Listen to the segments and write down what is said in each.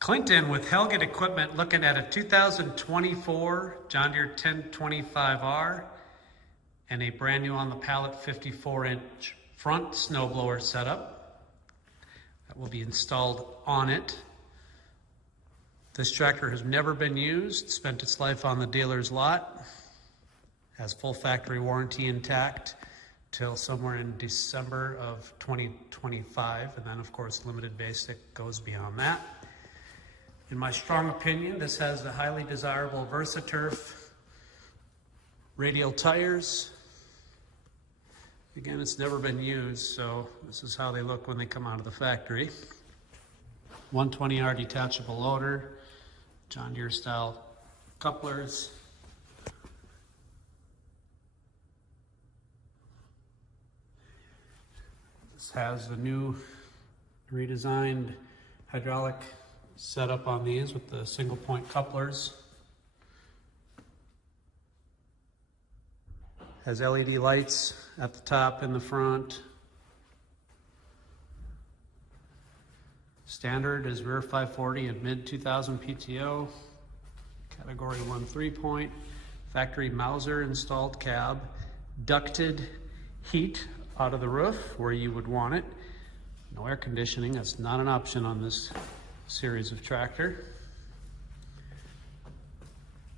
Clinton with Helget Equipment looking at a 2024 John Deere 1025R and a brand new on the pallet 54-inch front snowblower setup that will be installed on it. This tractor has never been used, spent its life on the dealer's lot, has full factory warranty intact till somewhere in December of 2025, and then of course limited basic goes beyond that. In my strong opinion, this has the highly desirable VersaTurf radial tires. Again, it's never been used, so this is how they look when they come out of the factory. 120R detachable loader, John Deere style couplers. This has the new redesigned hydraulic setup on these with the single point couplers. Has LED lights at the top and the front. Standard is rear 540 and mid 2000 PTO. Category 1 3-point. Factory Mauser installed cab. Ducted heat out of the roof where you would want it. No air conditioning, that's not an option on this series of tractor.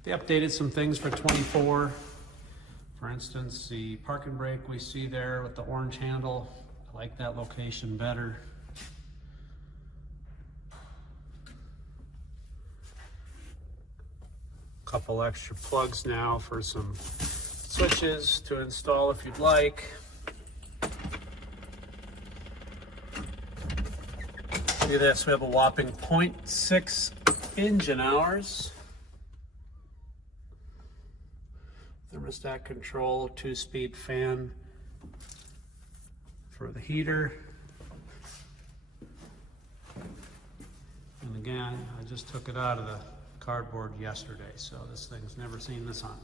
They updated some things for 24. For instance, the parking brake we see there with the orange handle. I like that location better. Couple extra plugs now for some switches to install if you'd like. Do this, we have a whopping 0.6 engine hours. Thermostat control, 2-speed fan for the heater. And again, I just took it out of the cardboard yesterday, so this thing's never seen the sun.